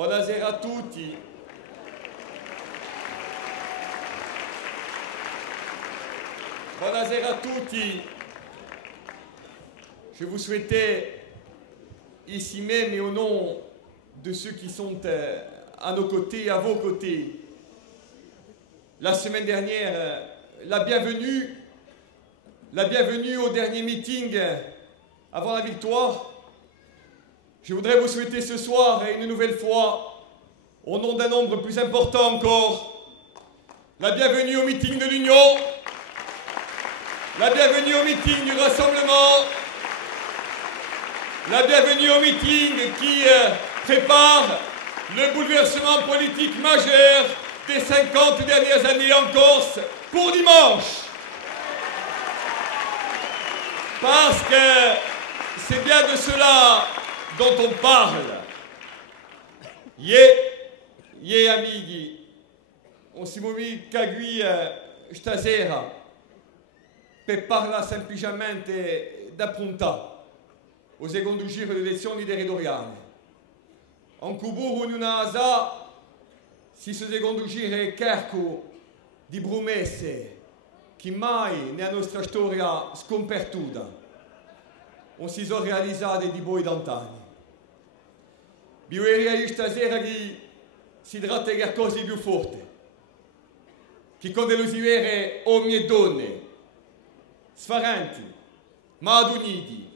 Buonasera a tutti. Buonasera a tutti. Je vous souhaitais, ici même et au nom de ceux qui sont à nos côtés, à vos côtés, la semaine dernière, la bienvenue au dernier meeting avant la victoire. Je voudrais vous souhaiter ce soir et une nouvelle fois, au nom d'un nombre plus important encore, la bienvenue au meeting de l'Union, la bienvenue au meeting du Rassemblement, la bienvenue au meeting qui prépare le bouleversement politique majeur des 50 dernières années en Corse pour dimanche. Parce que c'est bien de cela dont on parle. Amighi, on si muovi cagui stasera per parlare semplicemente d'appunta o secondo giro delle elezioni territoriali. Un cuburo in una asa si secondo giro è cerco di promesse che mai nella nostra storia scompertuta non si sono realizzate di voi d'antanni. Bisogneria stasera che si tratta di cose più forti, che con dello si vere uomini e donne, sfarenti, ma ad uniti,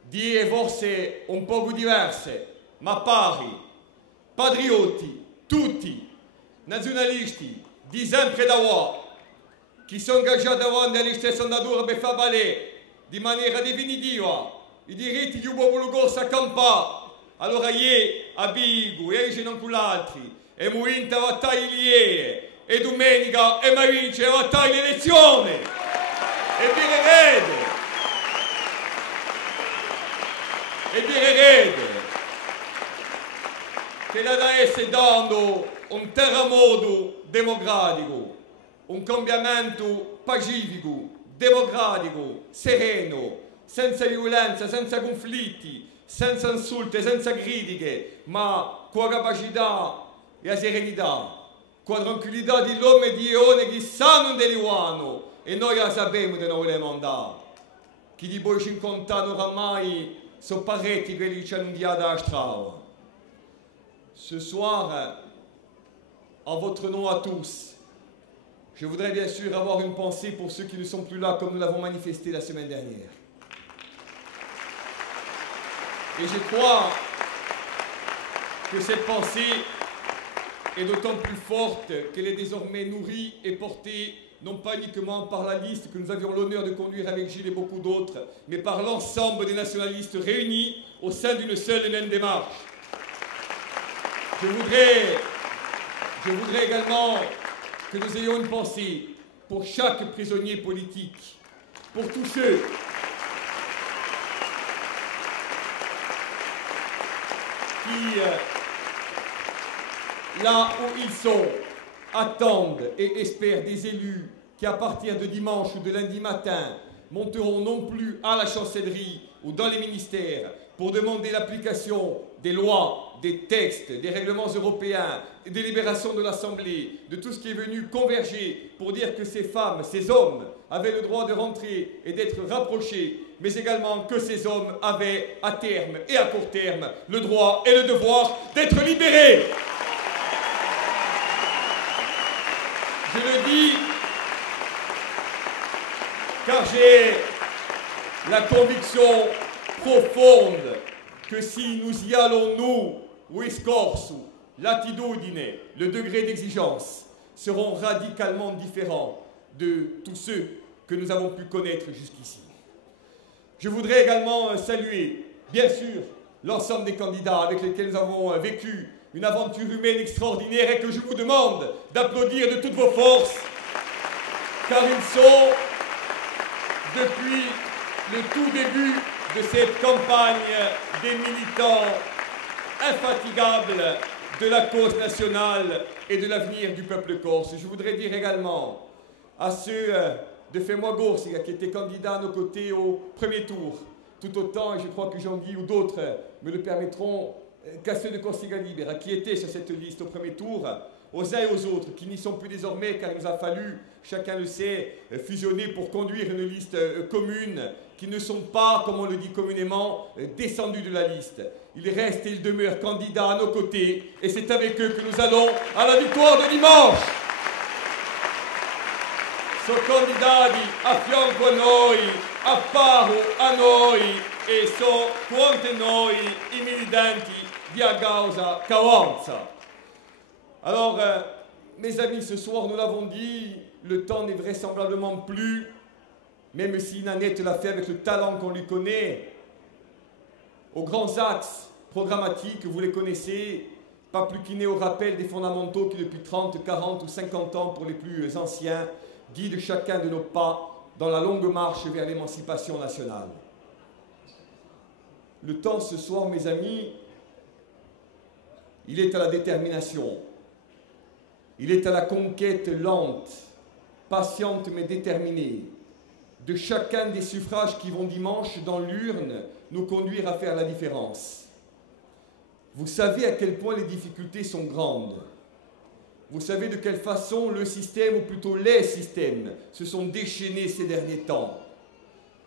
di forse un poco diverse, ma pari, patrioti, tutti, nazionalisti, di sempre da qua, che sono engagati davanti alla stessa andatura per far valere di maniera definitiva i diritti di un popolo corso a campare. Allora a Bigo, e non con l'altri, e Muinta va a tagliare, e domenica e Marince va a tagliare l'elezione. E direte che la da essere dando un terremoto democratico, un cambiamento pacifico, democratico, sereno, senza violenza, senza conflitti, senza insulti, senza critiche, ma con la capacità e la serenità, con la tranquillità di l'uomo e di Ione che sanno dove vanno e noi la sappiamo che non vogliamo andare. Chi di voi 50 anni oramai sono parecchi quelli che ci hanno inviato alla strada. Ce soir, en votre nom à tous, je voudrais bien sûr avoir une pensée pour ceux qui ne sont plus là comme nous l'avons manifesté la semaine dernière. Et je crois que cette pensée est d'autant plus forte qu'elle est désormais nourrie et portée non pas uniquement par la liste que nous avions l'honneur de conduire avec Gilles et beaucoup d'autres, mais par l'ensemble des nationalistes réunis au sein d'une seule et même démarche. Je voudrais également que nous ayons une pensée pour chaque prisonnier politique, pour tous ceux qui, là où ils sont, attendent et espèrent des élus qui, à partir de dimanche ou de lundi matin, monteront non plus à la chancellerie ou dans les ministères pour demander l'application des lois, des textes, des règlements européens, des délibérations de l'Assemblée, de tout ce qui est venu converger pour dire que ces femmes, ces hommes avaient le droit de rentrer et d'être rapprochés, mais également que ces hommes avaient à terme et à court terme le droit et le devoir d'être libérés. Je le dis car j'ai la conviction profonde que si nous y allons, nous, Wiscorsu, l'attitudine, le degré d'exigence seront radicalement différents de tous ceux que nous avons pu connaître jusqu'ici. Je voudrais également saluer, bien sûr, l'ensemble des candidats avec lesquels nous avons vécu une aventure humaine extraordinaire et que je vous demande d'applaudir de toutes vos forces, car ils sont, depuis le tout début de cette campagne, des militants infatigables de la cause nationale et de l'avenir du peuple corse. Je voudrais dire également à ceux de Fais-moi Gorsica qui étaient candidats à nos côtés au premier tour, tout autant, et je crois que Jean-Guy ou d'autres me le permettront, qu'à ceux de Corsica Libera qui étaient sur cette liste au premier tour, aux uns et aux autres qui n'y sont plus désormais, car il nous a fallu, chacun le sait, fusionner pour conduire une liste commune, qui ne sont pas, comme on le dit communément, descendus de la liste. Ils restent et ils demeurent candidats à nos côtés, et c'est avec eux que nous allons à la victoire de dimanche. Sono candidati a fianco a noi, a paro a noi, e sono contro noi i militanti di Causa Cavanza. Alors, mes amis, ce soir, nous l'avons dit, le temps n'est vraisemblablement plus, même si Nanette l'a fait avec le talent qu'on lui connaît, aux grands axes programmatiques, vous les connaissez, pas plus qu'il n'est au rappel des fondamentaux qui, depuis 30, 40 ou 50 ans, pour les plus anciens, guident chacun de nos pas dans la longue marche vers l'émancipation nationale. Le temps, ce soir, mes amis, il est à la détermination. Il est à la conquête lente, patiente mais déterminée, de chacun des suffrages qui vont dimanche dans l'urne nous conduire à faire la différence. Vous savez à quel point les difficultés sont grandes. Vous savez de quelle façon le système, ou plutôt les systèmes, se sont déchaînés ces derniers temps.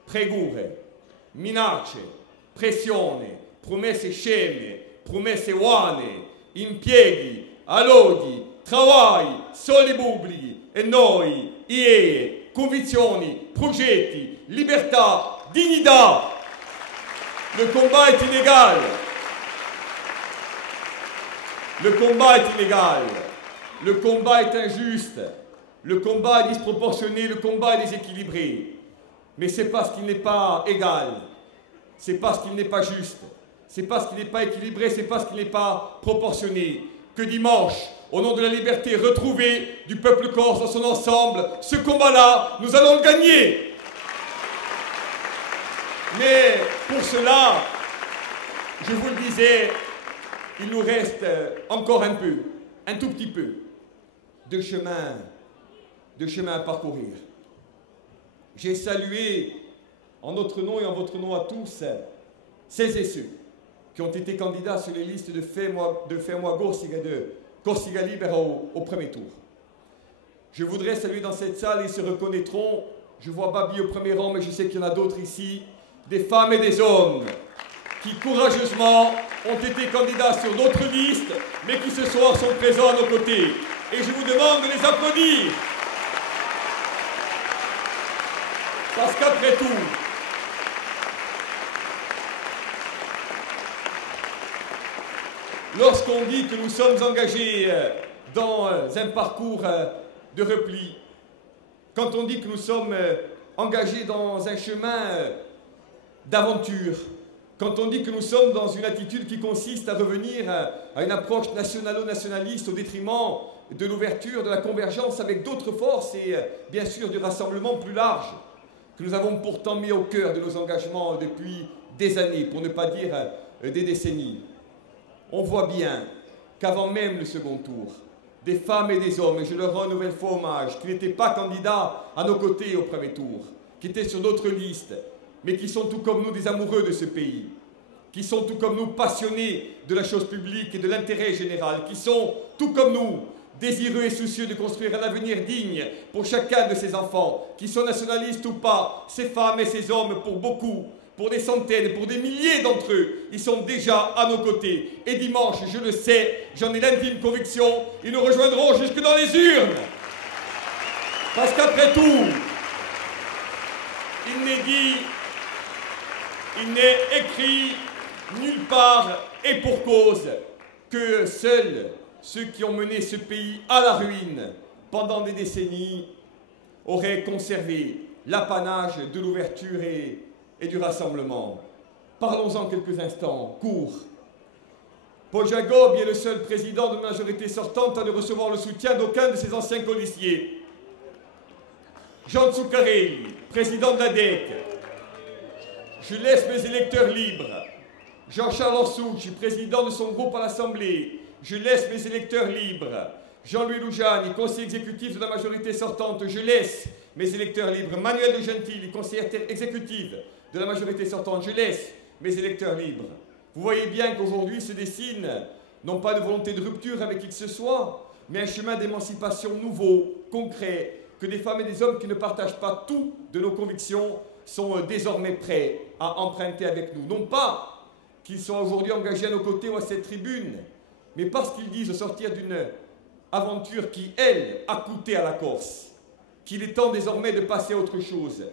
Pregure, minacce, pressione, promesse sceme, promesse vane, impieghi, allodi, travail, soldi pubblici, e noi, idee, convinzioni, progetti, libertà, dignità. Le combat est illégal. Le combat est illégal. Le combat est injuste. Le combat est disproportionné. Le combat est déséquilibré. Mais c'est parce qu'il n'est pas égal. C'est parce qu'il n'est pas juste. C'est parce qu'il n'est pas équilibré. C'est parce qu'il n'est pas proportionné que dimanche, au nom de la liberté retrouvée du peuple corse dans son ensemble, ce combat-là, nous allons le gagner. Mais pour cela, je vous le disais, il nous reste encore un peu, un tout petit peu, de chemin à parcourir. J'ai salué, en notre nom et en votre nom à tous, celles et ceux qui ont été candidats sur les listes de Fermo Corsica et de Corsica Libera au premier tour. Je voudrais saluer dans cette salle, et se reconnaîtront, je vois Babi au premier rang, mais je sais qu'il y en a d'autres ici, des femmes et des hommes qui courageusement ont été candidats sur d'autres listes, mais qui ce soir sont présents à nos côtés. Et je vous demande de les applaudir. Parce qu'après tout, lorsqu'on dit que nous sommes engagés dans un parcours de repli, quand on dit que nous sommes engagés dans un chemin d'aventure, quand on dit que nous sommes dans une attitude qui consiste à revenir à une approche nationalo-nationaliste au détriment de l'ouverture, de la convergence avec d'autres forces et bien sûr du rassemblement plus large, que nous avons pourtant mis au cœur de nos engagements depuis des années, pour ne pas dire des décennies, on voit bien qu'avant même le second tour, des femmes et des hommes, et je leur rends une nouvelle fois hommage, qui n'étaient pas candidats à nos côtés au premier tour, qui étaient sur d'autres listes, mais qui sont tout comme nous des amoureux de ce pays, qui sont tout comme nous passionnés de la chose publique et de l'intérêt général, qui sont tout comme nous désireux et soucieux de construire un avenir digne pour chacun de ses enfants, qui sont nationalistes ou pas, ces femmes et ces hommes, pour beaucoup, pour des centaines, pour des milliers d'entre eux, ils sont déjà à nos côtés. Et dimanche, je le sais, j'en ai l'intime conviction, ils nous rejoindront jusque dans les urnes. Parce qu'après tout, il n'est dit, il n'est écrit nulle part, et pour cause, que seuls ceux qui ont mené ce pays à la ruine pendant des décennies auraient conservé l'apanage de l'ouverture et du rassemblement. Parlons-en quelques instants, court. Pojagobi est le seul président de majorité sortante à ne recevoir le soutien d'aucun de ses anciens colistiers. Jean Zuccarelli, président de la DEC. Je laisse mes électeurs libres. Jean-Charles Orsucci, président de son groupe à l'Assemblée. Je laisse mes électeurs libres. Jean-Louis Lugiani, conseiller exécutif de la majorité sortante. Je laisse mes électeurs libres. Manuel De Gentili, conseiller exécutif de la majorité sortante. Je laisse mes électeurs libres. Vous voyez bien qu'aujourd'hui se dessine, non pas de volonté de rupture avec qui que ce soit, mais un chemin d'émancipation nouveau, concret, que des femmes et des hommes qui ne partagent pas tout de nos convictions sont désormais prêts à emprunter avec nous. Non pas qu'ils soient aujourd'hui engagés à nos côtés ou à cette tribune, mais parce qu'ils disent au sortir d'une aventure qui, elle, a coûté à la Corse, qu'il est temps désormais de passer à autre chose.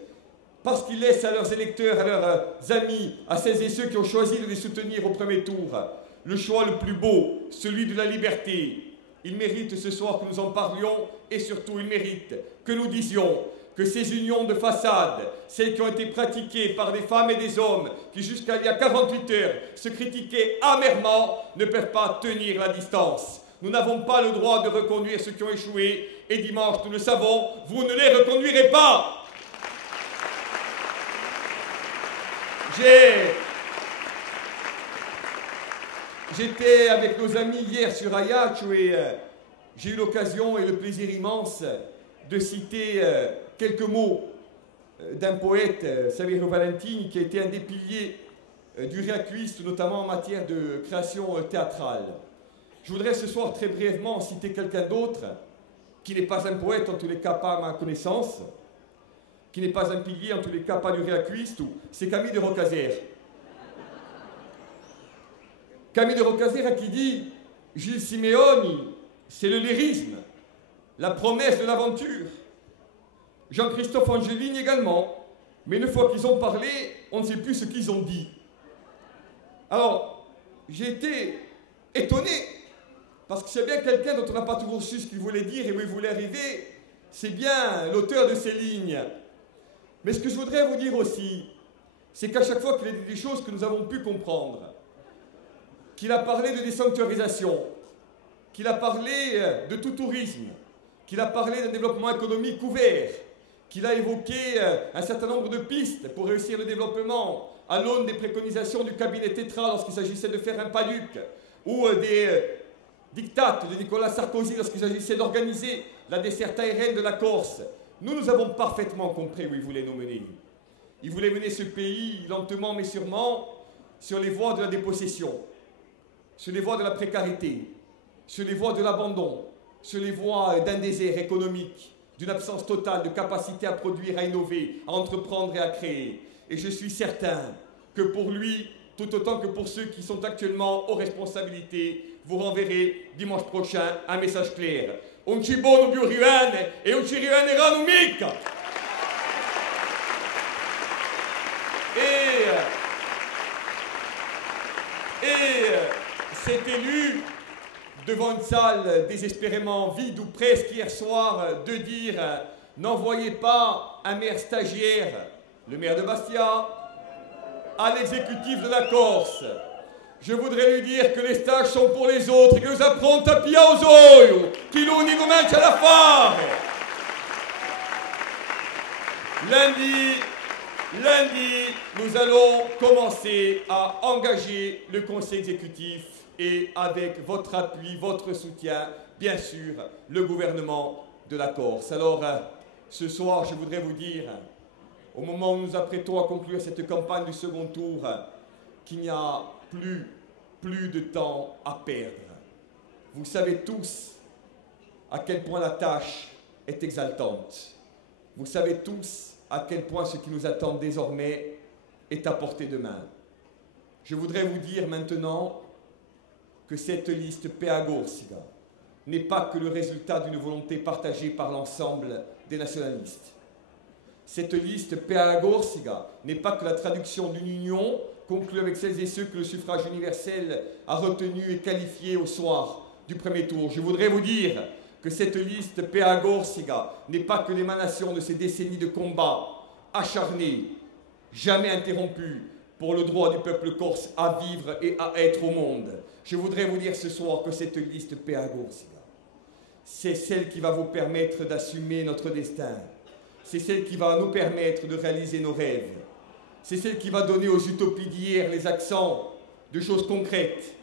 Parce qu'ils laissent à leurs électeurs, à leurs amis, à celles et ceux qui ont choisi de les soutenir au premier tour, le choix le plus beau, celui de la liberté. Ils méritent ce soir que nous en parlions et surtout ils méritent que nous disions que ces unions de façade, celles qui ont été pratiquées par des femmes et des hommes qui jusqu'à il y a 48 heures se critiquaient amèrement, ne peuvent pas tenir la distance. Nous n'avons pas le droit de reconduire ceux qui ont échoué et dimanche, nous le savons, vous ne les reconduirez pas. J'étais avec nos amis hier sur Ajaccio et j'ai eu l'occasion et le plaisir immense de citer quelques mots d'un poète, Saverio Valentini, qui a été un des piliers du Riacuiste, notamment en matière de création théâtrale. Je voudrais ce soir très brièvement citer quelqu'un d'autre, qui n'est pas un poète, en tous les cas pas à ma connaissance, qui n'est pas un pilier, en tous les cas pas du Riacuiste, c'est Camille de Rocazère. Camille de Rocazère qui dit « Gilles Simeoni, c'est le lyrisme, la promesse de l'aventure. » Jean-Christophe Angeline également, mais une fois qu'ils ont parlé, on ne sait plus ce qu'ils ont dit. Alors, j'ai été étonné, parce que c'est bien quelqu'un dont on n'a pas toujours su ce qu'il voulait dire et où il voulait arriver, c'est bien l'auteur de ces lignes. Mais ce que je voudrais vous dire aussi, c'est qu'à chaque fois qu'il a dit des choses que nous avons pu comprendre, qu'il a parlé de désanctuarisation, qu'il a parlé de tout tourisme, qu'il a parlé d'un développement économique ouvert, qu'il a évoqué un certain nombre de pistes pour réussir le développement à l'aune des préconisations du cabinet Tétra lorsqu'il s'agissait de faire un PADUC, ou des dictates de Nicolas Sarkozy lorsqu'il s'agissait d'organiser la desserte aérienne de la Corse. Nous avons parfaitement compris où il voulait nous mener. Il voulait mener ce pays lentement mais sûrement sur les voies de la dépossession, sur les voies de la précarité, sur les voies de l'abandon, sur les voies d'un désert économique, d'une absence totale de capacité à produire, à innover, à entreprendre et à créer. Et je suis certain que pour lui, tout autant que pour ceux qui sont actuellement aux responsabilités, vous renverrez dimanche prochain un message clair. Un ci buono più rimane e non ci rimaneranno mica. Et cet élu, devant une salle désespérément vide ou presque hier soir, de dire « N'envoyez pas un maire stagiaire, le maire de Bastia, à l'exécutif de la Corse. Je voudrais lui dire que les stages sont pour les autres et que nous apprenons à pia aux oio, qui l'unico manche à la fare. » Lundi, nous allons commencer à engager le conseil exécutif et avec votre appui, votre soutien, bien sûr, le gouvernement de la Corse. Alors, ce soir, je voudrais vous dire, au moment où nous apprêtons à conclure cette campagne du second tour, qu'il n'y a plus de temps à perdre. Vous savez tous à quel point la tâche est exaltante. Vous savez tous à quel point ce qui nous attend désormais est à portée de main. Je voudrais vous dire maintenant que cette liste PA Gorsica n'est pas que le résultat d'une volonté partagée par l'ensemble des nationalistes. Cette liste PA Gorsica n'est pas que la traduction d'une union conclue avec celles et ceux que le suffrage universel a retenu et qualifié au soir du premier tour. Je voudrais vous dire que cette liste PA Gorsica n'est pas que l'émanation de ces décennies de combats acharnés, jamais interrompus, pour le droit du peuple corse à vivre et à être au monde. Je voudrais vous dire ce soir que cette liste PA Gorsica, c'est celle qui va vous permettre d'assumer notre destin. C'est celle qui va nous permettre de réaliser nos rêves. C'est celle qui va donner aux utopies d'hier les accents de choses concrètes,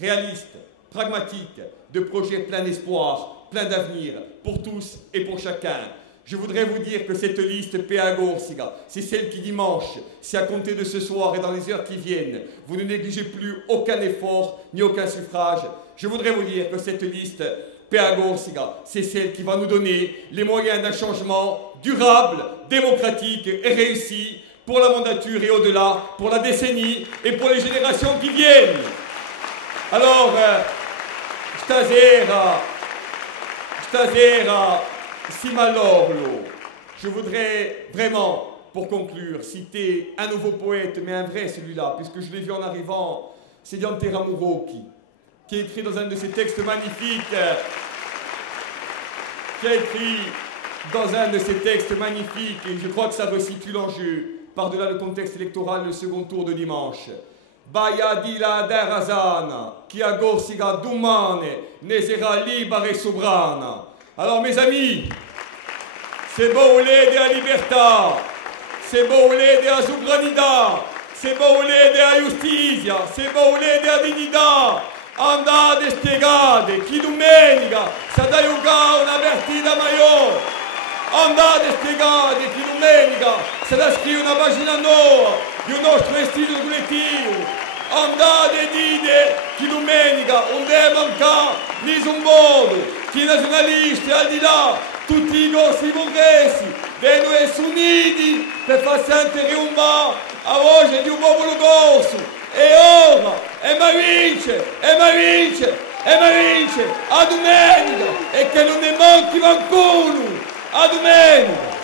réalistes, pragmatiques, de projets pleins d'espoir, plein d'avenir, pour tous et pour chacun. Je voudrais vous dire que cette liste PA Corsica, c'est celle qui dimanche, c'est à compter de ce soir et dans les heures qui viennent, vous ne négligez plus aucun effort ni aucun suffrage. Je voudrais vous dire que cette liste PA Corsica, c'est celle qui va nous donner les moyens d'un changement durable, démocratique et réussi pour la mandature et au-delà, pour la décennie et pour les générations qui viennent. Alors, stasera, Simalorlo, je voudrais vraiment, pour conclure, citer un nouveau poète, mais un vrai celui-là, puisque je l'ai vu en arrivant, c'est Dante Ramuroki, qui a écrit dans un de ses textes magnifiques, et je crois que ça resitue l'enjeu, par-delà le contexte électoral, le second tour de dimanche. Baia di la Derazana, qui a Corsica domani ne sera libera e sovrana. Alors mes amis, se volete la libertà, se volete la sovranità, se volete la giustizia, se volete la dignità, andate e spiegate che domenica sarà giocare una partita maggiore. Andate e spiegate che domenica sarà scritta una pagina nuova del nostro destino collettivo. Andate e dite che domenica non deve mancare nessun voto, che i nazionalisti al di là, tutti i nostri congressi, devono essere uniti per far sentire trionfare la voce di un popolo corso. E ora, e ma vince, a domenica, e che non ne manchi qualcuno, a domenica.